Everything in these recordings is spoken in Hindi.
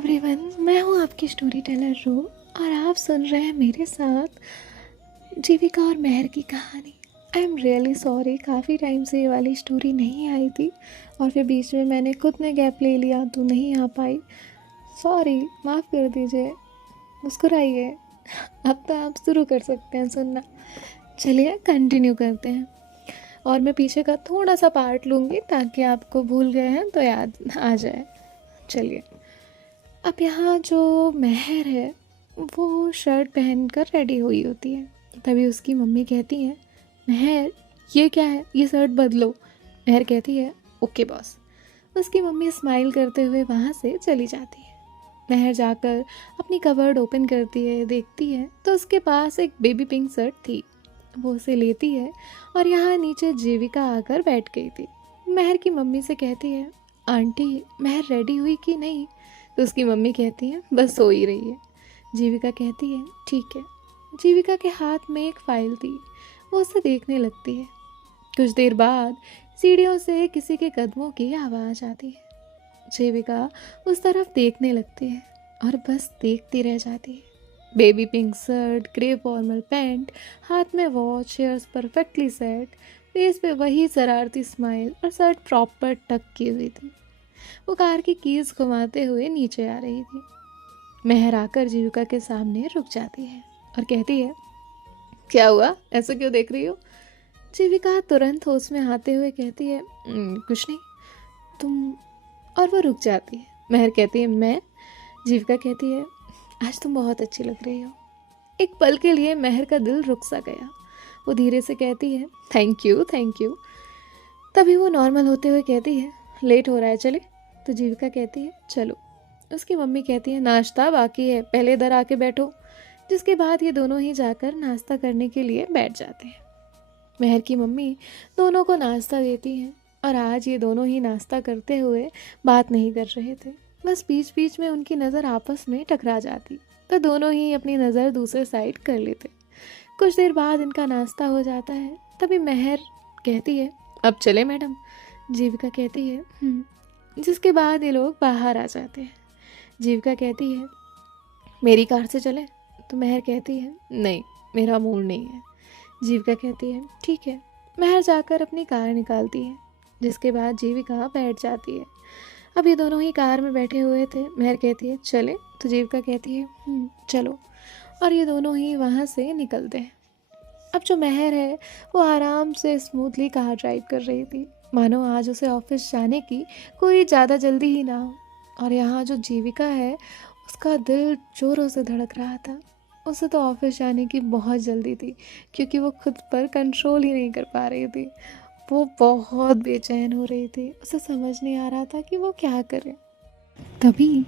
एवरीवन, मैं हूँ आपकी स्टोरी टेलर रू और आप सुन रहे हैं मेरे साथ जीविका और मेहर की कहानी। आई एम रियली सॉरी, काफ़ी टाइम से ये वाली स्टोरी नहीं आई थी और फिर बीच में मैंने खुद ने गैप ले लिया तो नहीं आ पाई। सॉरी, माफ़ कर दीजिए, मुस्कुराइए। अब तो आप शुरू कर सकते हैं सुनना। चलिए कंटिन्यू करते हैं और मैं पीछे का थोड़ा सा पार्ट लूँगी ताकि आपको भूल गए हैं तो याद आ जाए। चलिए, अब यहाँ जो मेहर है वो शर्ट पहनकर रेडी हुई होती है। तभी उसकी मम्मी कहती है, मेहर ये क्या है, ये शर्ट बदलो। मेहर कहती है ओके बॉस। उसकी मम्मी स्माइल करते हुए वहाँ से चली जाती है। मेहर जाकर अपनी कबर्ड ओपन करती है, देखती है तो उसके पास एक बेबी पिंक शर्ट थी। वो उसे लेती है और यहाँ नीचे जीविका आकर बैठ गई थी। मेहर की मम्मी से कहती है, आंटी मेहर रेडी हुई कि नहीं? तो उसकी मम्मी कहती है बस सो ही रही है। जीविका कहती है ठीक है। जीविका के हाथ में एक फाइल थी, वो उसे देखने लगती है। कुछ देर बाद सीढ़ियों से किसी के कदमों की आवाज़ आती है। जीविका उस तरफ देखने लगती है और बस देखती रह जाती है। Baby pink shirt, grey formal pant, हाथ में watch, hairs perfectly set, face पे वही शरारती स्माइल और शर्ट प्रॉपर टक की हुई थी। वो कार की कीज घुमाते हुए नीचे आ रही थी। मेहर आकर जीविका के सामने रुक जाती है और कहती है, क्या हुआ, ऐसा क्यों देख रही हो? जीविका तुरंत होश में आते हुए कहती है, कुछ नहीं, तुम। और वो रुक जाती है। मेहर कहती है मैं। जीविका कहती है आज तुम बहुत अच्छी लग रही हो। एक पल के लिए मेहर का दिल रुक सा गया। वो धीरे से कहती है थैंक यू थैंक यू। तभी वो नॉर्मल होते हुए कहती है लेट हो रहा है, चले? तो जीविका कहती है चलो। उसकी मम्मी कहती है नाश्ता बाकी है, पहले इधर आके बैठो। जिसके बाद ये दोनों ही जाकर नाश्ता करने के लिए बैठ जाते हैं। मेहर की मम्मी दोनों को नाश्ता देती हैं और आज ये दोनों ही नाश्ता करते हुए बात नहीं कर रहे थे। बस बीच बीच में उनकी नज़र आपस में टकरा जाती तो दोनों ही अपनी नज़र दूसरे साइड कर लेते। कुछ देर बाद इनका नाश्ता हो जाता है। तभी मेहर कहती है अब चले मैडम? जीविका कहती है जिसके बाद ये लोग बाहर आ जाते हैं। जीविका कहती है मेरी कार से चले? तो मेहर कहती है नहीं, मेरा मूड नहीं है। जीविका कहती है ठीक है। मेहर जाकर अपनी कार निकालती है, जिसके बाद जीविका बैठ जाती है। अब ये दोनों ही कार में बैठे हुए थे। मेहर कहती है चले? तो जीविका कहती है चलो। और ये दोनों ही वहाँ से निकलते हैं। अब जो मेहर है वो आराम से स्मूथली कार ड्राइव कर रही थी, मानो आज उसे ऑफिस जाने की कोई ज़्यादा जल्दी ही ना हो। और यहाँ जो जीविका है उसका दिल जोरों से धड़क रहा था। उसे तो ऑफिस जाने की बहुत जल्दी थी क्योंकि वो खुद पर कंट्रोल ही नहीं कर पा रही थी। वो बहुत बेचैन हो रही थी, उसे समझ नहीं आ रहा था कि वो क्या करे। तभी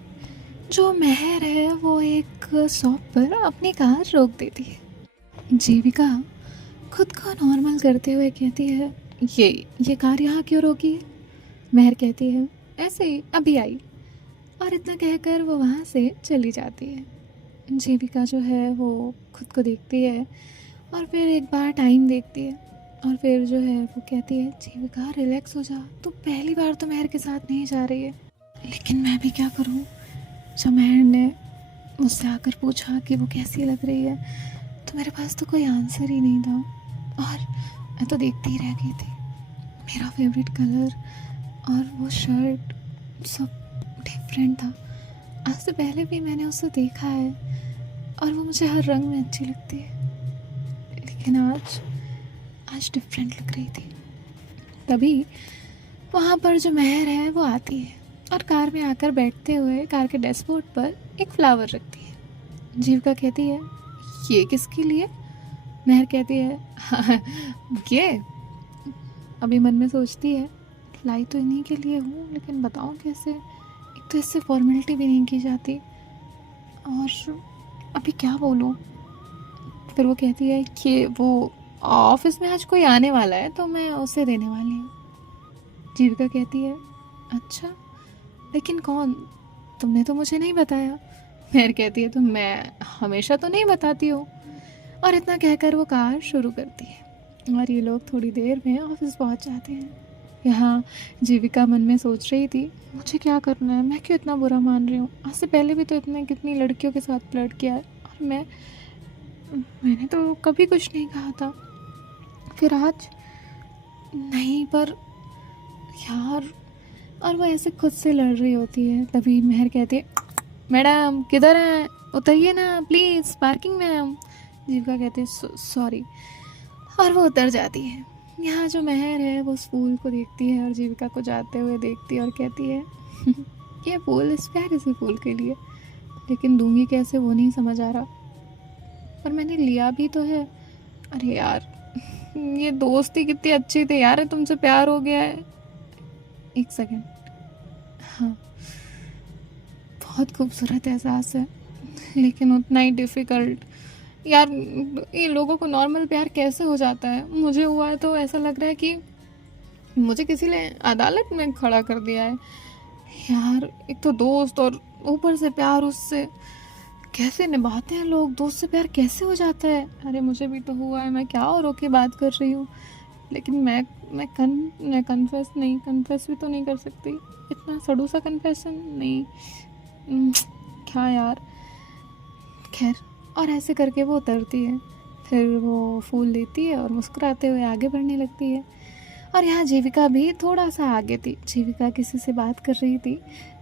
जो मेहर है वो एक शॉप पर अपनी कार रोक देती है। जीविका खुद को नॉर्मल करते हुए कहती है ये कार यहाँ क्यों रोकी है? मेहर कहती है ऐसे ही अभी आई। और इतना कहकर वो वहाँ से चली जाती है। जीविका जो है वो खुद को देखती है और फिर एक बार टाइम देखती है और फिर जो है वो कहती है जीविका रिलैक्स हो जा, तू पहली बार तो मेहर के साथ नहीं जा रही है। लेकिन मैं भी क्या करूँ? जब मेहर ने मुझसे आकर पूछा कि वो कैसी लग रही है तो मेरे पास तो कोई आंसर ही नहीं था और मैं तो देखती ही रह गई थी। मेरा फेवरेट कलर और वो शर्ट सब डिफरेंट था। आज से पहले भी मैंने उसे देखा है और वो मुझे हर रंग में अच्छी लगती है, लेकिन आज डिफरेंट लग रही थी। तभी वहाँ पर जो मेहर है वो आती है और कार में आकर बैठते हुए कार के डैशबोर्ड पर एक फ्लावर रखती है। जीविका कहती है ये किसके लिए? मेहर कहती है हाँ, ये। अभी मन में सोचती है लाई तो इन्हीं के लिए हूँ, लेकिन बताऊँ कैसे? एक तो इससे फॉर्मेलिटी भी नहीं की जाती और अभी क्या बोलूँ। फिर वो कहती है कि वो ऑफिस में आज कोई आने वाला है तो मैं उसे देने वाली हूँ। जीविका कहती है अच्छा, लेकिन कौन? तुमने तो मुझे नहीं बताया। मेहर कहती है तो मैं हमेशा तो नहीं बताती हूँ। और इतना कहकर वो कार शुरू करती है और ये लोग थोड़ी देर में ऑफिस पहुँच जाते हैं। यहाँ जीविका मन में सोच रही थी, मुझे क्या करना है, मैं क्यों इतना बुरा मान रही हूँ। आज से पहले भी तो इतने कितनी लड़कियों के साथ फ्लर्ट किया है, और मैंने तो कभी कुछ नहीं कहा था, फिर आज नहीं। पर यार, और वो ऐसे खुद से लड़ रही होती है। तभी मेहर कहती है, मैडम किधर हैं, उतरिए ना प्लीज़, पार्किंग में हम। जीविका कहती है, सॉरी, और वो उतर जाती है। यहाँ जो मेहर है वो उस फूल को देखती है और जीविका को जाते हुए देखती है और कहती है ये फूल इस प्यारे से फूल के लिए, लेकिन दूंगी कैसे वो नहीं समझ आ रहा, पर मैंने लिया भी तो है। अरे यार, ये दोस्ती कितनी अच्छी थी यार, तुमसे प्यार हो गया है। एक सेकेंड, हाँ, बहुत खूबसूरत एहसास है, लेकिन उतना ही डिफ़िकल्ट। यार, ये लोगों को नॉर्मल प्यार कैसे हो जाता है, मुझे हुआ है तो ऐसा लग रहा है कि मुझे किसी ने अदालत में खड़ा कर दिया है यार। एक तो दोस्त और ऊपर से प्यार, उससे कैसे निभाते हैं लोग, दोस्त से प्यार कैसे हो जाता है। अरे मुझे भी तो हुआ है, मैं क्या और होके बात कर रही हूँ, लेकिन मैं कन्फेस भी तो नहीं कर सकती, इतना सड़ू सा कन्फेशन नहीं। क्या यार, खैर। और ऐसे करके वो उतरती है, फिर वो फूल लेती है और मुस्कुराते हुए आगे बढ़ने लगती है। और यहाँ जीविका भी थोड़ा सा आगे थी। जीविका किसी से बात कर रही थी,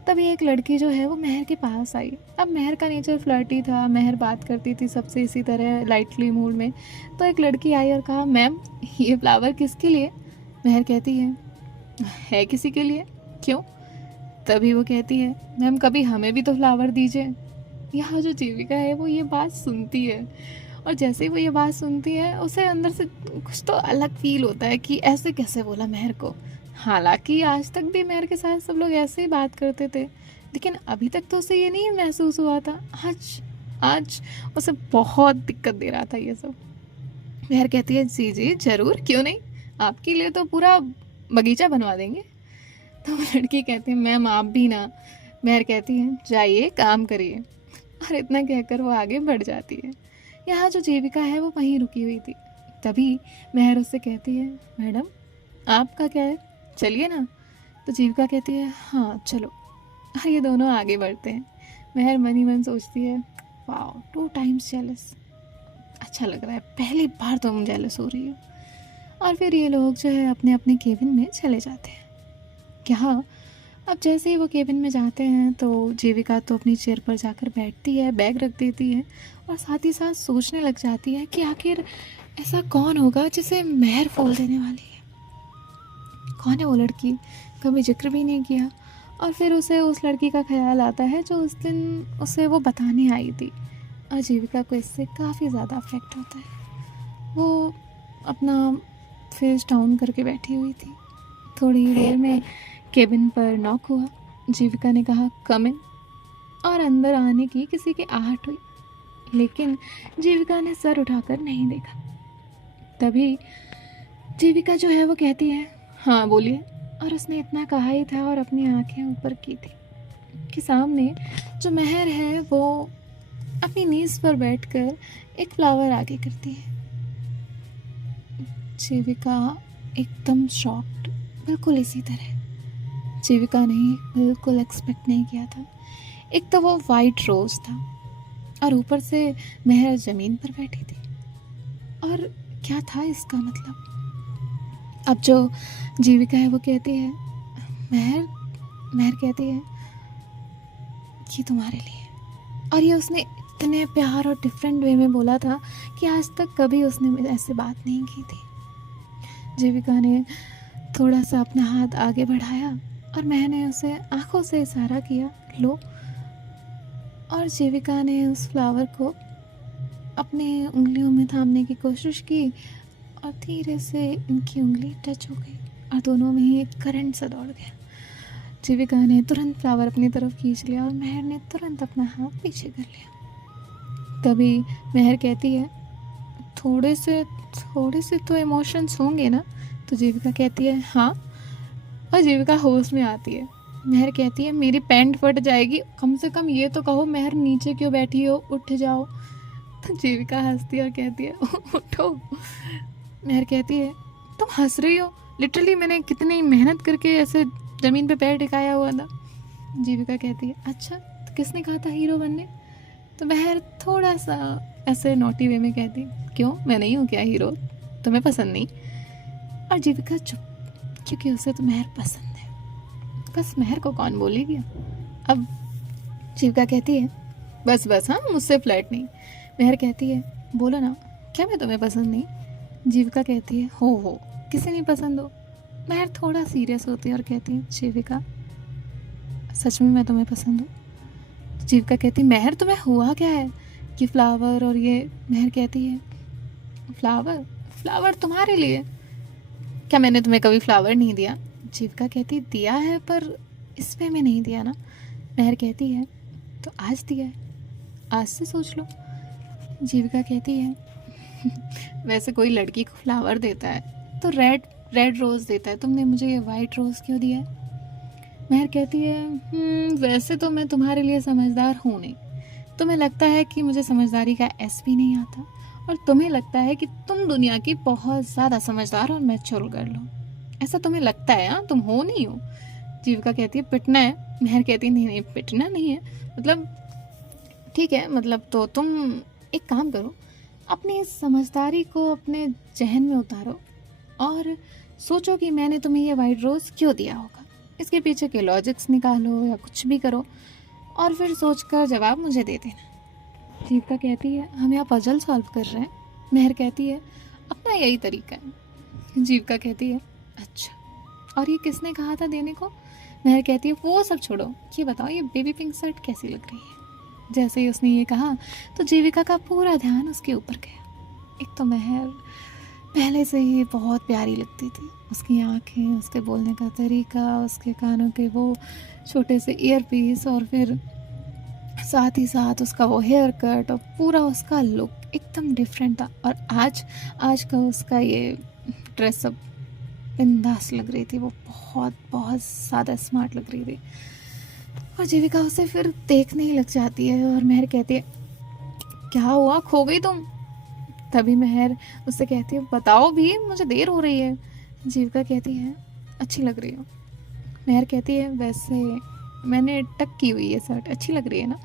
तभी एक लड़की जो है वो मेहर के पास आई। अब मेहर का नेचर फ्लर्टी था, मेहर बात करती थी सबसे इसी तरह लाइटली मूड में। तो एक लड़की आई और कहा, मैम ये फ्लावर किसके लिए। मेहर कहती है किसी के लिए, क्यों। तभी वो कहती है, मैम कभी हमें भी तो फ्लावर दीजिए। यहाँ जो जीविका है वो ये बात सुनती है, और जैसे ही वो ये बात सुनती है उसे अंदर से कुछ तो अलग फील होता है कि ऐसे कैसे बोला मेहर को। हालांकि आज तक भी मेहर के साथ सब लोग ऐसे ही बात करते थे, लेकिन अभी तक तो उसे ये नहीं महसूस हुआ था। आज उसे बहुत दिक्कत दे रहा था ये सब। मेहर कहती है, जी जी ज़रूर, क्यों नहीं, आपके लिए तो पूरा बगीचा बनवा देंगे। तो वो लड़की कहती है, मैम आप भी ना। मेहर कहती है, जाइए काम करिए, और इतना कहकर वो आगे बढ़ जाती है। यहाँ जो जीविका है वो वहीं रुकी हुई थी। तभी मेहर उससे कहती है, मैडम आपका क्या है, चलिए ना। तो जीविका कहती है, हाँ चलो। और ये दोनों आगे बढ़ते हैं। मेहर मन ही मन सोचती है, वाह 2 टाइम्स जेलस, अच्छा लग रहा है, पहली बार तो हम जेलस हो रही हूँ। और फिर ये लोग जो है अपने अपने केबिन में चले जाते हैं। क्या, अब जैसे ही वो केबिन में जाते हैं तो जीविका तो अपनी चेयर पर जाकर बैठती है, बैग रख देती है, और साथ ही साथ सोचने लग जाती है कि आखिर ऐसा कौन होगा जिसे मेहर फूल देने वाली है। कौन है वो लड़की, कभी जिक्र भी नहीं किया। और फिर उसे उस लड़की का ख्याल आता है जो उस दिन उसे वो बताने आई थी, और जीविका को इससे काफ़ी ज़्यादा अफेक्ट होता है। वो अपना फेस डाउन करके बैठी हुई थी। थोड़ी देर में केबिन पर नॉक हुआ। जीविका ने कहा, कम इन, और अंदर आने की किसी की आहट हुई, लेकिन जीविका ने सर उठाकर नहीं देखा। तभी जीविका जो है वो कहती है, हाँ बोलिए। और उसने इतना कहा ही था और अपनी आंखें ऊपर की थी कि सामने जो मेहर है वो अपनी नीज पर बैठकर एक फ्लावर आगे करती है। जीविका एकदम शॉक्ड, बिल्कुल इसी तरह। जीविका ने बिल्कुल एक्सपेक्ट नहीं किया था। एक तो वो वाइट रोज़ था, और ऊपर से मेहर ज़मीन पर बैठी थी। और क्या था इसका मतलब। अब जो जीविका है वो कहती है, मेहर कहती है, ये तुम्हारे लिए। और ये उसने इतने प्यार और डिफरेंट वे में बोला था कि आज तक कभी उसने ऐसे बात नहीं की थी। जीविका ने थोड़ा सा अपना हाथ आगे बढ़ाया और मैंने उसे आंखों से इशारा किया, लो। और जीविका ने उस फ्लावर को अपनी उंगलियों में थामने की कोशिश की, और धीरे से इनकी उंगली टच हो गई और दोनों में ही एक करंट सा दौड़ गया। जीविका ने तुरंत फ्लावर अपनी तरफ खींच लिया और मेहर ने तुरंत अपना हाथ पीछे कर लिया। तभी मेहर कहती है, थोड़े से तो इमोशंस होंगे ना। तो जीविका कहती है, हाँ। और जीविका होश में आती है। मेहर कहती है, मेरी पैंट फट जाएगी, कम से कम ये तो कहो मेहर नीचे क्यों बैठी हो, उठ जाओ। तो जीविका हंसती है और कहती है, उठो। मेहर कहती है, तुम हंस रही हो, लिटरली मैंने कितनी मेहनत करके ऐसे ज़मीन पे पैर टिकाया हुआ था। जीविका कहती है अच्छा तो किसने कहा था हीरो बनने? तो महर थोड़ा सा ऐसे नॉटी वे में कहती क्यों, मैं नहीं हूँ क्या हीरो, तुम्हें पसंद नहीं? और जीविका चुप, क्योंकि उसे तो महर पसंद है। बस महर को कौन बोलेगी? अब जीविका कहती है बस बस, हाँ मुझसे फ्लर्ट नहीं। महर कहती है बोलो ना, क्या मैं तुम्हें पसंद नहीं? जीविका कहती है हो किसे नहीं पसंद हो? महर थोड़ा सीरियस होती है और कहती है जीविका सच में मैं तुम्हें पसंद हूँ? जीविका कहती महर तुम्हें हुआ क्या है कि फ्लावर और ये? महर कहती है फ्लावर तुम्हारे लिए? क्या मैंने तुम्हें कभी फ्लावर नहीं दिया? जीविका कहती दिया है पर इस वे में नहीं दिया ना। महर कहती है तो आज दिया है, आज से सोच लो। जीविका कहती है वैसे कोई लड़की को फ्लावर देता है तो रेड रोज़ देता है, तुमने मुझे ये वाइट रोज़ क्यों दिया है? महर कहती है वैसे तो मैं तुम्हारे लिए समझदार हूँ नहीं, तुम्हें लगता है कि मुझे समझदारी का एस भी नहीं आता, और तुम्हें लगता है कि तुम दुनिया की बहुत ज़्यादा समझदार और मैच्योर गर्ल हो, ऐसा तुम्हें लगता है। हाँ तुम हो नहीं हो। जीविका कहती है पिटना है? महर कहती है नहीं पिटना नहीं है, मतलब ठीक है, मतलब तो तुम एक काम करो, अपनी इस समझदारी को अपने जहन में उतारो और सोचो कि मैंने तुम्हें ये वाइट रोज़ क्यों दिया होगा, इसके पीछे के लॉजिक्स निकालो या कुछ भी करो और फिर सोचकर जवाब मुझे दे देना। जीविका कहती है हम यहाँ पजल सॉल्व कर रहे हैं। महर कहती है अपना यही तरीका है। जीविका कहती है अच्छा, और ये किसने कहा था देने को? महर कहती है वो सब छोड़ो, ये बताओ ये बेबी पिंक शर्ट कैसी लग रही है? जैसे ही उसने ये कहा तो जीविका का पूरा ध्यान उसके ऊपर गया। एक तो महर पहले से ही बहुत प्यारी लगती थी, उसकी आंखें, उसके बोलने का तरीका, उसके कानों के वो छोटे से ईयर पीस और फिर साथ ही साथ उसका वो हेयर कट और पूरा उसका लुक एकदम डिफरेंट था। और आज का उसका ये ड्रेसअप बिंदास लग रही थी, वो बहुत बहुत ज़्यादा स्मार्ट लग रही थी। और जीविका उसे फिर देखने ही लग जाती है और महर कहती है क्या हुआ, खो गई तुम? तभी महर उससे कहती है बताओ भी, मुझे देर हो रही है। जीविका कहती है अच्छी लग रही हो। महर कहती है वैसे मैंने टक की हुई है शर्ट, अच्छी लग रही है ना?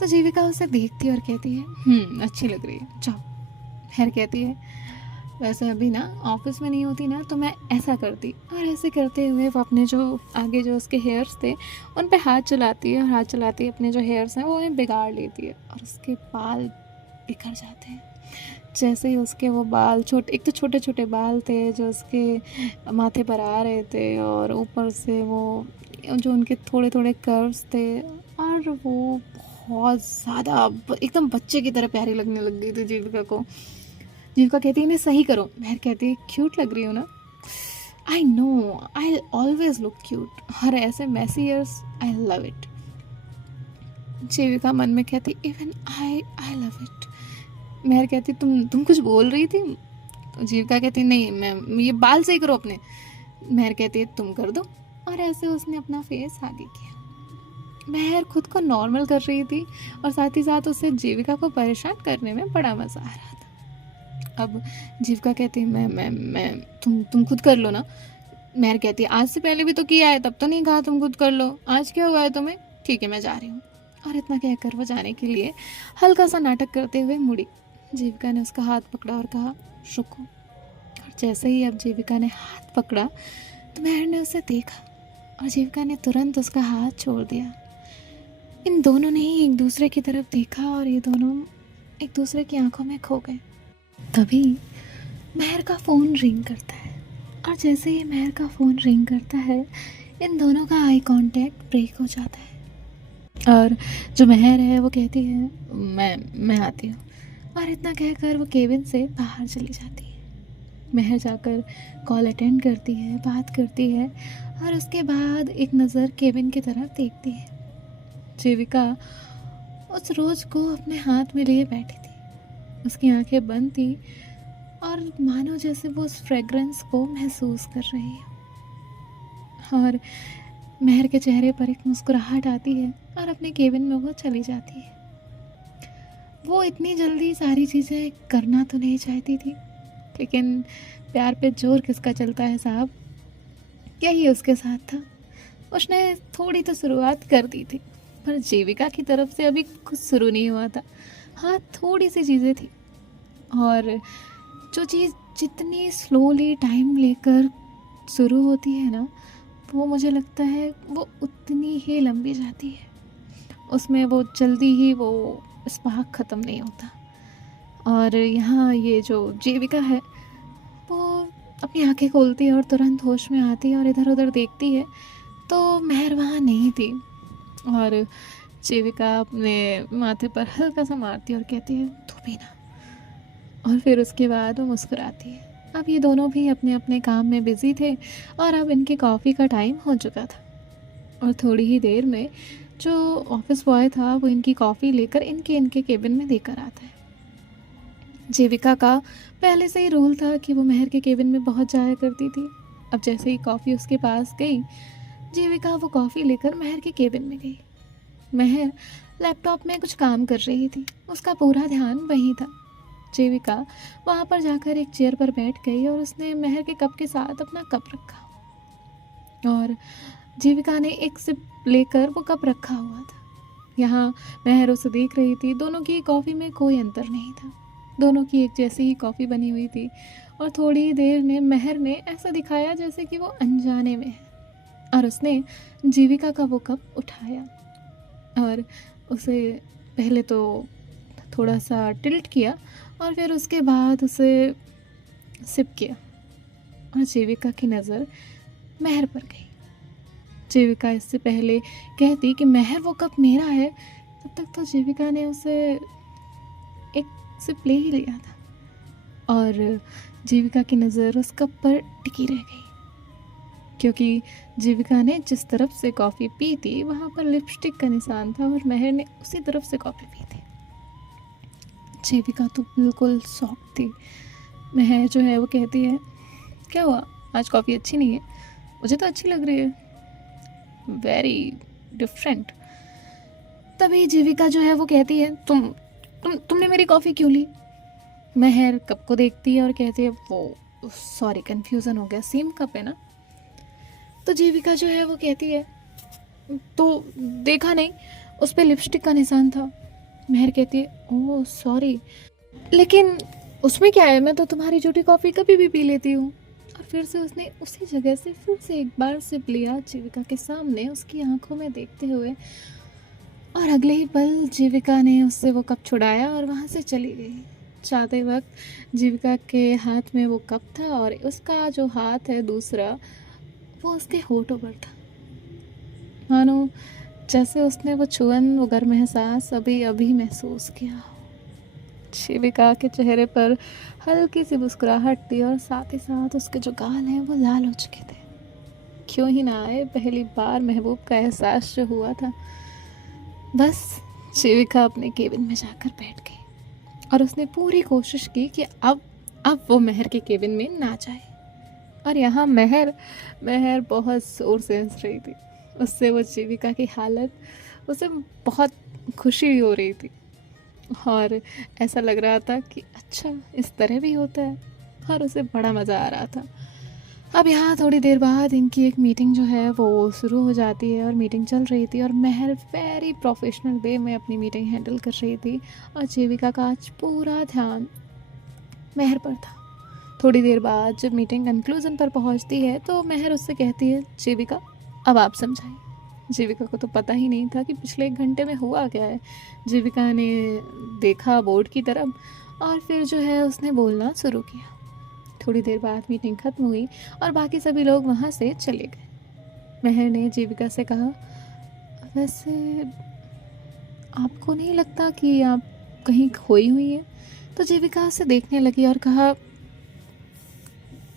तो जीविका उसे देखती है और कहती है अच्छी लग रही है, जाओ। महर कहती है वैसे अभी ना ऑफिस में नहीं होती ना तो मैं ऐसा करती, और ऐसे करते हुए वो अपने जो आगे जो उसके हेयर्स थे उन पे हाथ चलाती है और हाथ चलाती है अपने जो हेयर्स हैं वो उन्हें बिगाड़ लेती है और उसके बाल बिखर जाते हैं। जैसे ही उसके वो बाल एक तो छोटे छोटे बाल थे जो उसके माथे पर आ रहे थे और ऊपर से वो जो उनके थोड़े थोड़े कर्व्स थे, और वो बहुत ज़्यादा एकदम बच्चे की तरह प्यारी लगने लग गई थी जीविका को। जीविका कहती है इन्हें सही करो। महर कहती है क्यूट लग रही हो ना? I know I always look cute, और ऐसे messy ears I love it. Jeevika मन में कहती even I love it. Mehar कहती तुम कुछ बोल रही थी? तो जीविका कहती नहीं, मैं ये बाल सही करो अपने। महर कहती है तुम कर दो, और ऐसे उसने अपना फेस आगे किया। महर खुद को नॉर्मल कर रही थी और साथ ही साथ उसे जीविका को परेशान करने में बड़ा मज़ा आ रहा था। अब जीविका कहती है मैं तुम खुद कर लो ना। महर कहती है आज से पहले भी तो किया है, तब तो नहीं कहा तुम खुद कर लो, आज क्या हुआ है तुम्हें? ठीक है मैं जा रही हूँ। और इतना कहकर वो जाने के लिए हल्का सा नाटक करते हुए मुड़ी। जीविका ने उसका हाथ पकड़ा और कहा रुको। और जैसे ही अब जीविका ने हाथ पकड़ा तो महर ने उसे देखा और जीविका ने तुरंत उसका हाथ छोड़ दिया। इन दोनों ने ही एक दूसरे की तरफ देखा और ये दोनों एक दूसरे की आंखों में खो गए। तभी महर का फ़ोन रिंग करता है, और जैसे ही महर का फ़ोन रिंग करता है इन दोनों का आई कांटेक्ट ब्रेक हो जाता है। और जो महर है वो कहती है मैं आती हूँ, और इतना कहकर वो केबिन से बाहर चली जाती है। महर जाकर कॉल अटेंड करती है, बात करती है, और उसके बाद एक नज़र केबिन की तरफ देखती है। जीविका उस रोज़ को अपने हाथ में लिए बैठी थी, उसकी आंखें बंद थी और मानो जैसे वो उस फ्रेग्रेंस को महसूस कर रही है। और महर के चेहरे पर एक मुस्कुराहट आती है और अपने केबिन में वो चली जाती है। वो इतनी जल्दी सारी चीज़ें करना तो नहीं चाहती थी, लेकिन प्यार पे जोर किसका चलता है साहब, यही उसके साथ था। उसने थोड़ी तो शुरुआत कर दी थी, पर जीविका की तरफ से अभी कुछ शुरू नहीं हुआ था। हाँ, थोड़ी सी चीज़ें थी, और जो चीज़ जितनी स्लोली टाइम लेकर शुरू होती है ना, वो मुझे लगता है वो उतनी ही लंबी जाती है। उसमें वो जल्दी ही वो स्पार्क ख़त्म नहीं होता। और यहाँ ये जो जीविका है, वो अपनी आंखें खोलती है और तुरंत होश में आती है और इधर उधर देखती है, तो मेहर वहाँ नहीं थी। और जीविका अपने माथे पर हल्का सा मारती है और कहती है, तू भी ना। और फिर उसके बाद वो मुस्कुराती है। अब ये दोनों भी अपने अपने काम में बिज़ी थे और अब इनकी कॉफ़ी का टाइम हो चुका था। और थोड़ी ही देर में जो ऑफिस बॉय था वो इनकी कॉफ़ी लेकर इनके इनके केबिन में देकर आता है। जीविका का पहले से ही रूल था कि वो मेहर के केबिन में बहुत जाया करती थी। अब जैसे ही कॉफ़ी उसके पास गई, जीविका वो कॉफ़ी लेकर मेहर के केबिन में गई। मेहर लैपटॉप में कुछ काम कर रही थी, उसका पूरा ध्यान वहीं था। जीविका वहाँ पर जाकर एक चेयर पर बैठ गई और उसने मेहर के कप के साथ अपना कप रखा, और जीविका ने एक सिप लेकर वो कप रखा हुआ था। यहाँ मेहर उसे देख रही थी। दोनों की कॉफ़ी में कोई अंतर नहीं था, दोनों की एक जैसी ही कॉफ़ी बनी हुई थी। और थोड़ी ही देर में मेहर ने ऐसा दिखाया जैसे कि वो अनजाने में है, और उसने जीविका का वो कप उठाया और उसे पहले तो थोड़ा सा टिल्ट किया और फिर उसके बाद उसे सिप किया, और जीविका की नज़र मेहर पर गई। जीविका इससे पहले कहती कि मेहर वो कप मेरा है, तब तक तो जीविका ने उसे एक सिप ले ही लिया था, और जीविका की नज़र उस कप पर टिकी रह गई, क्योंकि जीविका ने जिस तरफ से कॉफ़ी पी थी वहाँ पर लिपस्टिक का निशान था और मेहर ने उसी तरफ से कॉफ़ी पी थी। जीविका तो बिल्कुल शॉक थी। मेहर जो है वो कहती है, क्या हुआ, आज कॉफ़ी अच्छी नहीं है? मुझे तो अच्छी लग रही है, वेरी डिफरेंट। तभी जीविका जो है वो कहती है, तुमने मेरी कॉफ़ी क्यों ली? मेहर कप को देखती है और कहती है, वो सॉरी कंफ्यूजन हो गया, सेम कप है ना? तो जीविका जो है वो कहती है, तो देखा नहीं, उस पर लिपस्टिक का निशान था। मेहर कहती है, ओह सॉरी, लेकिन उसमें क्या है, मैं तो तुम्हारी झूठी कॉफ़ी कभी भी पी लेती हूँ। और फिर से उसने उसी जगह से फिर से एक बार सिप लिया, जीविका के सामने उसकी आंखों में देखते हुए, और अगले ही पल जीविका ने उससे वो कप छुड़ाया और वहाँ से चली गई। जाते वक्त जीविका के हाथ में वो कप था और उसका जो हाथ है दूसरा, वो उसके होठों पर था, मानो जैसे उसने वो छुअन, वो गर्म एहसास अभी अभी महसूस किया। जीविका के चेहरे पर हल्की सी मुस्कुराहट थी और साथ ही साथ उसके जो गाल हैं वो लाल हो चुके थे। क्यों ही ना आए, पहली बार महबूब का एहसास जो हुआ था। बस जीविका अपने केबिन में जाकर बैठ गई और उसने पूरी कोशिश की कि अब वो मेहर के केबिन में ना जाए। और यहाँ मेहर बहुत ज़ोर से हंस रही थी। उससे वो जीविका की हालत, उसे बहुत खुशी हो रही थी और ऐसा लग रहा था कि अच्छा इस तरह भी होता है, और उसे बड़ा मज़ा आ रहा था। अब यहाँ थोड़ी देर बाद इनकी एक मीटिंग जो है वो शुरू हो जाती है और मीटिंग चल रही थी और मेहर वेरी प्रोफेशनल वे में अपनी मीटिंग हैंडल कर रही थी और जीविका का आज पूरा ध्यान मेहर पर था। थोड़ी देर बाद जब मीटिंग कंक्लूजन पर पहुंचती है तो मेहर उससे कहती है, जीविका अब आप समझाइए। जीविका को तो पता ही नहीं था कि पिछले 1 घंटे में हुआ क्या है। जीविका ने देखा बोर्ड की तरफ और फिर जो है उसने बोलना शुरू किया। थोड़ी देर बाद मीटिंग खत्म हुई और बाकी सभी लोग वहाँ से चले गए। मेहर ने जीविका से कहा, वैसे आपको नहीं लगता कि आप कहीं खोई हुई हैं? तो जीविका उसे देखने लगी और कहा,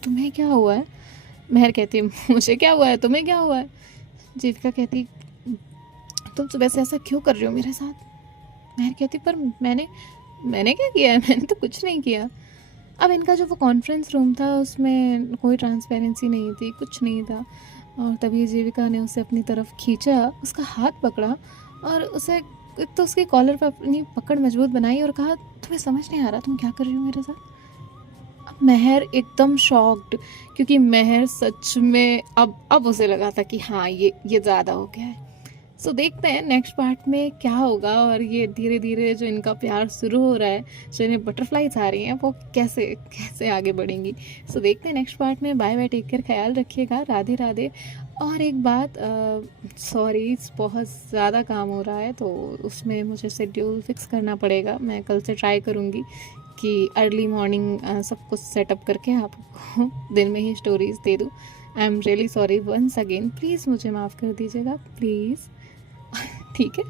तुम्हें क्या हुआ है? मेहर कहती है, मुझे क्या हुआ है, तुम्हें क्या हुआ है? जीविका कहती, तुम सुबह से ऐसा क्यों कर रही हो मेरे साथ? मेहर कहती, पर मैंने क्या किया है? मैंने तो कुछ नहीं किया। अब इनका जो वो कॉन्फ्रेंस रूम था उसमें कोई ट्रांसपेरेंसी नहीं थी, कुछ नहीं था। और तभी जीविका ने उसे अपनी तरफ खींचा, उसका हाथ पकड़ा और उसे एक तो उसके कॉलर पर अपनी पकड़ मजबूत बनाई और कहा, तुम्हें समझ नहीं आ रहा तुम क्या कर रही हो मेरे साथ? अब महर एकदम शॉक्ड, क्योंकि महर सच में अब उसे लगा था कि हाँ ये ज़्यादा हो गया है। सो देखते हैं नेक्स्ट पार्ट में क्या होगा, और ये धीरे धीरे जो इनका प्यार शुरू हो रहा है, जो इन्हें बटरफ्लाईज आ रही हैं, वो कैसे कैसे आगे बढ़ेंगी। सो देखते हैं नेक्स्ट पार्ट में। बाय बाय, टेक केयर, ख्याल रखिएगा, राधे राधे। और एक बात, सॉरी, बहुत ज़्यादा काम हो रहा है तो उसमें मुझे शेड्यूल फिक्स करना पड़ेगा। मैं कल से ट्राई करूँगी कि अर्ली मॉर्निंग सब कुछ सेटअप करके आपको दिन में ही स्टोरीज दे दूँ। I am really sorry once again, please मुझे माफ़ कर दीजिएगा, प्लीज़। ठीक है।